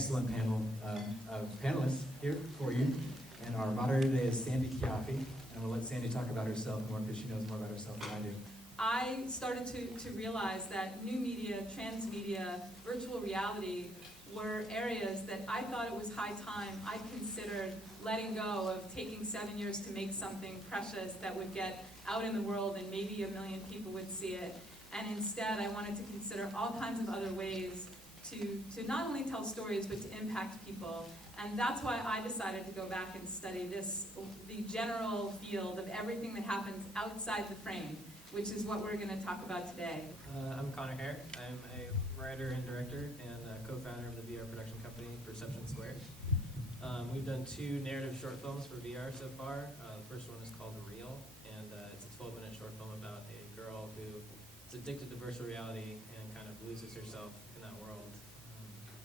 excellent panel of panelists here for you. And our moderator today is Sandy Cioffi. And we'll let Sandy talk about herself more because she knows more about herself than I do. I started to realize that new media, transmedia, virtual reality were areas that I thought it was high time I considered letting go of taking 7 years to make something precious that would get out in the world and maybe 1 million people would see it. And instead I wanted to consider all kinds of other ways to not only tell stories but to impact people. And that's why I decided to go back and study the general field of everything that happens outside the frame, which is what we're going to talk about today. I'm Connor Hare. I'm a writer and director and co-founder of the VR production company Perception Squared. We've done 2 narrative short films for VR so far. The first one is called The Real, and it's a 12-minute short film about a girl who is addicted to virtual reality and kind of loses herself in that world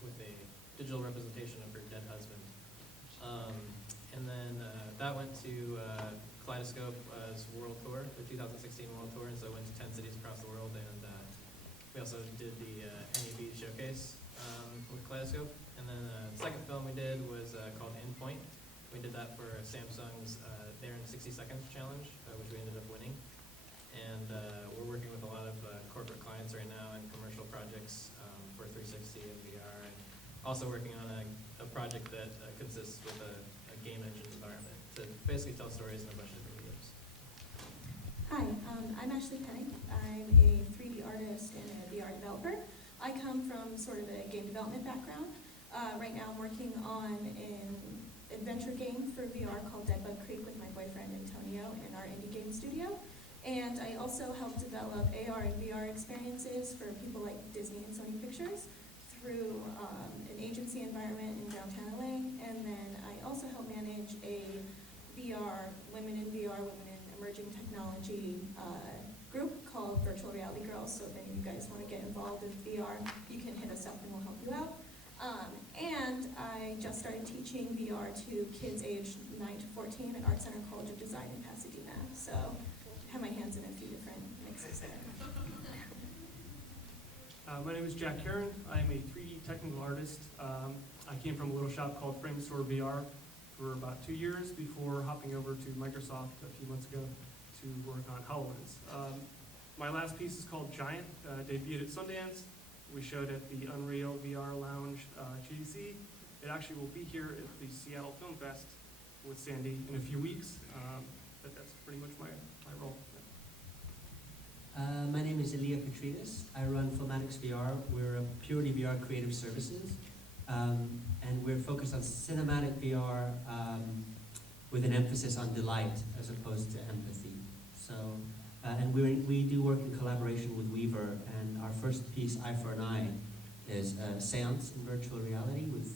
with a digital representation of her dead husband. And then that went to Kaleidoscope's World Tour, the 2016 World Tour, and so it went to 10 cities across the world, and we also did the NFFTY showcase with Kaleidoscope. And then the second film we did was called Endpoint. We did that for Samsung's There in 60 Seconds challenge, which we ended up winning. And we're working with a lot of corporate clients right now and commercial projects for 360 and VR, and also working on a project that consists with a game engine environment to basically tell stories in a bunch of different mediums. Hi, I'm Ashley Pinnick. I'm a 3D artist and a VR developer. I come from sort of a game development background. Right now I'm working on an adventure game for VR called Dead Bug Creek with my boyfriend Antonio in our indie game studio. And I also help develop AR and VR experiences for people like Disney and Sony Pictures through an agency environment in downtown LA. And then I also help manage a Women in VR, Women in Emerging Technology group called Virtual Reality Girls. So if any of you guys want to get involved with VR, you can hit us up and we'll help you out. And I just started teaching VR to kids aged 9 to 14 at Art Center College of Design in Pasadena. So I have my hands in a few different mixes there. My name is Jack Caron. I am a 3D technical artist. I came from a little shop called Frame Store VR for about 2 years before hopping over to Microsoft a few months ago to work on HoloLens. My last piece is called Giant, debuted at Sundance. We showed at the Unreal VR Lounge GDC. It actually will be here at the Seattle Film Fest with Sandy in a few weeks. But that's pretty much my role. My name is Elia Petridis. I run Filmmaking VR. We're a purely VR creative services. And we're focused on cinematic VR with an emphasis on delight as opposed to empathy. So, and we do work in collaboration with Weaver, and our first piece, Eye for an Eye, is a seance in virtual reality with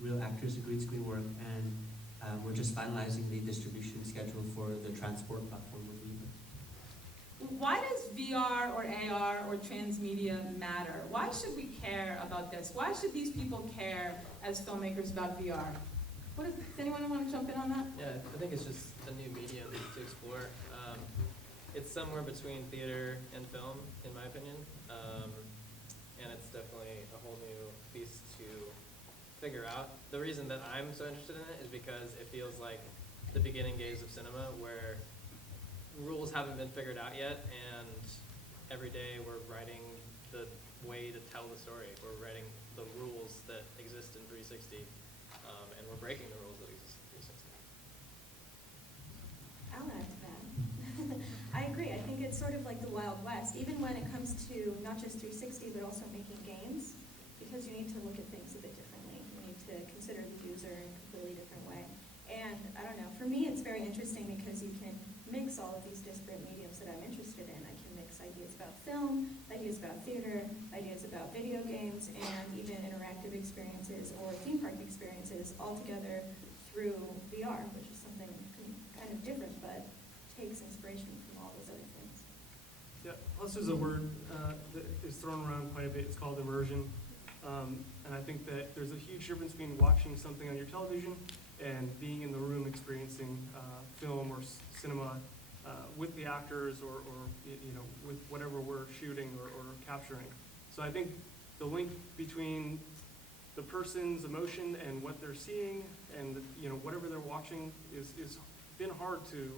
real actors and green screen work, and we're just finalizing the distribution schedule for the transport platform with Weaver. Why does VR or AR or transmedia matter? Why should we care about this? Why should these people care as filmmakers about VR? Does anyone want to jump in on that? Yeah, I think it's just a new medium to explore. It's somewhere between theater and film, in my opinion, and it's definitely a whole new piece to figure out. The reason that I'm so interested in it is because it feels like the beginning days of cinema where rules haven't been figured out yet, and every day we're writing the way to tell the story. We're writing the rules that exist in 360, and we're breaking the rules that exist in 360. I'll add to that. I agree. I think it's sort of like the Wild West, even when it comes to not just 360, but also making games, because you need to look at things a bit differently. You need to consider the user in a completely different way. And I don't know, for me it's very interesting because you can mix all of these disparate mediums that I'm interested in. I can mix ideas about film, ideas about theater, ideas about video games, and even interactive experiences or theme park experiences all together through VR, which is something kind of different, but takes inspiration from all those other things. Yeah, plus there's a word that is thrown around quite a bit. It's called immersion. And I think that there's a huge difference between watching something on your television and being in the room experiencing film or cinema with the actors or with whatever we're shooting or capturing. So I think the link between the person's emotion and what they're seeing and, whatever they're watching is been hard to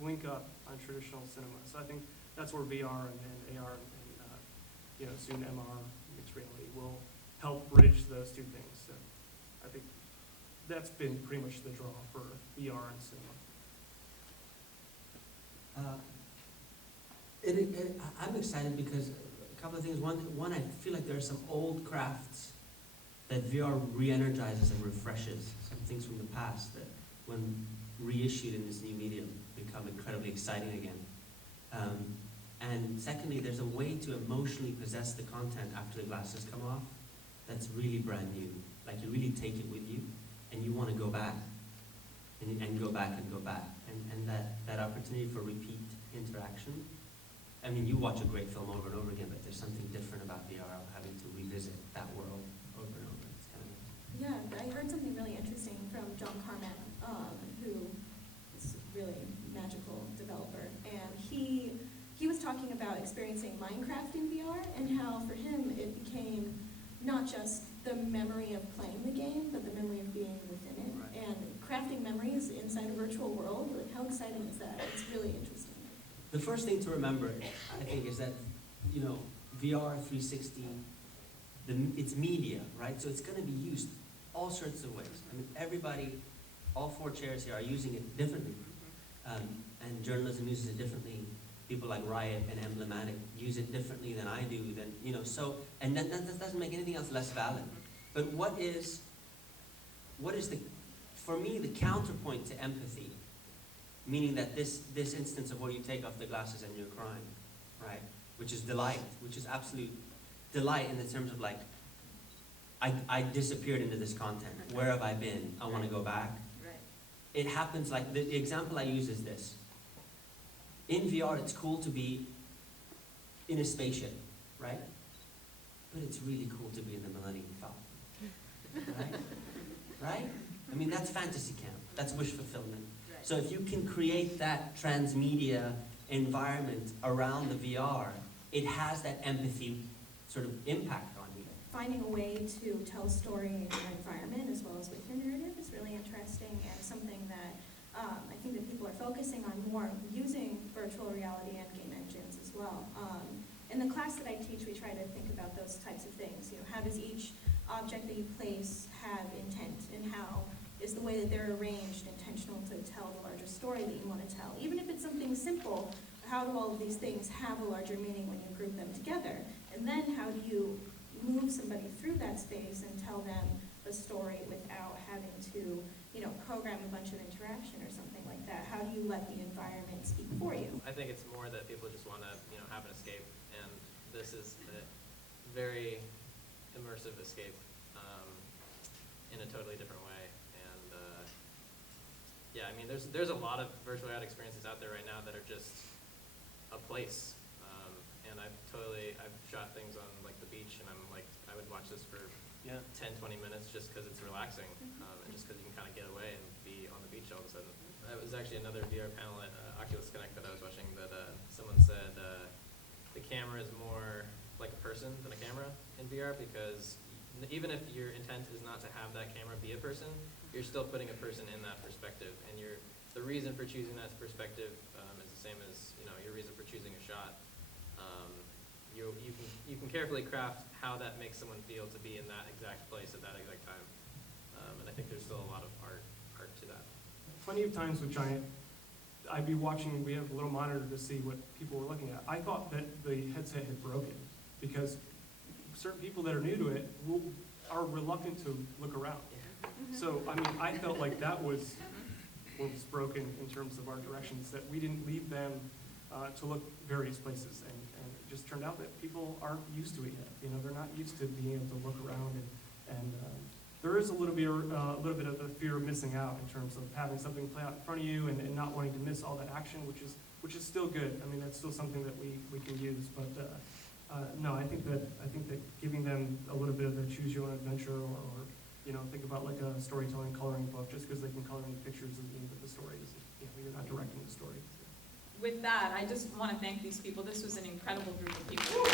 link up on traditional cinema. So I think that's where VR and AR and soon MR, mixed reality, will help bridge those two things. So I think that's been pretty much the draw for VR and cinema. I'm excited because a couple of things. One, I feel like there are some old crafts that VR re-energizes and refreshes. Some things from the past that, when reissued in this new medium, become incredibly exciting again. And secondly, there's a way to emotionally possess the content after the glasses come off that's really brand new. Like, you really take it with you, and you want to go back, and go back and go back. And that opportunity for repeat interaction. I mean, you watch a great film over and over again, but there's something different about VR, having to revisit that world over and over. It's kind of Yeah, I heard something really interesting from John Carmack, who is a really magical developer, and he was talking about experiencing Minecraft in VR and how for him it became not just the memory of playing the game, but the memory of being within it. Right. And crafting memories inside a virtual world, like how exciting is that? It's really interesting. the first thing to remember, I think, is that, VR 360, it's media, right? So it's going to be used all sorts of ways. I mean, everybody, all four chairs here are using it differently. And journalism uses it differently. People like Riot and Emblematic use it differently than I do. And that doesn't make anything else less valid. But what is for me, the counterpoint to empathy, meaning that this instance of where you take off the glasses and you're crying, right? Which is delight, which is absolute delight in the terms of like, I disappeared into this content. Where have I been? I want to go back. Right. It happens like, the example I use is this. In VR, it's cool to be in a spaceship, right? But it's really cool to be in the Millennium Falcon, right? Right? I mean, that's fantasy camp. That's wish fulfillment. Right. So if you can create that transmedia environment around the VR, it has that empathy sort of impact on you. Finding a way to tell a story in your environment as well as with your narrative is really interesting and something that I think that people are focusing on more, using virtual reality and game engines as well. In the class that I teach, we try to think about those types of things. How does each object that you place have intent, and how is the way that they're arranged intentional to tell the larger story that you want to tell? Even if it's something simple, how do all of these things have a larger meaning when you group them together? And then how do you move somebody through that space and tell them the story without having to, program a bunch of interaction or something like that? How do you let the environment speak for you? I think it's more that people just want to, have an escape, and this is a very immersive escape in a totally different way. And yeah, I mean, there's a lot of virtual reality experiences out there right now that are just a place. And I've shot things on like the beach, and I would watch this for 10, 20 minutes just because it's relaxing, and just because you can kind of get away and be on the beach all of a sudden. That was actually another VR panel at Oculus Connect that I was watching that someone said the camera is more like a person than a camera in VR, because even if your intent is not to have that camera be a person, you're still putting a person in that perspective, and the reason for choosing that perspective is the same as your reason for choosing a shot. You can carefully craft how that makes someone feel to be in that exact place at that exact time, and I think there's still a lot of art to that. Plenty of times with Giant, I'd be watching, we have a little monitor to see what people were looking at. I thought that the headset had broken because certain people that are new to it are reluctant to look around. So, I mean, I felt like that was broken in terms of our directions, that we didn't lead them to look various places, and it just turned out that people aren't used to it yet. They're not used to being able to look around, and there is a little bit of the fear of missing out in terms of having something play out in front of you and not wanting to miss all that action, which is still good. I mean, that's still something that we can use, but no, I think that giving them a little bit of a choose your own adventure, or think about like a storytelling coloring book. Just because they can color in the pictures doesn't mean that the story is, you're not directing the story. With that, I just want to thank these people. This was an incredible group of people.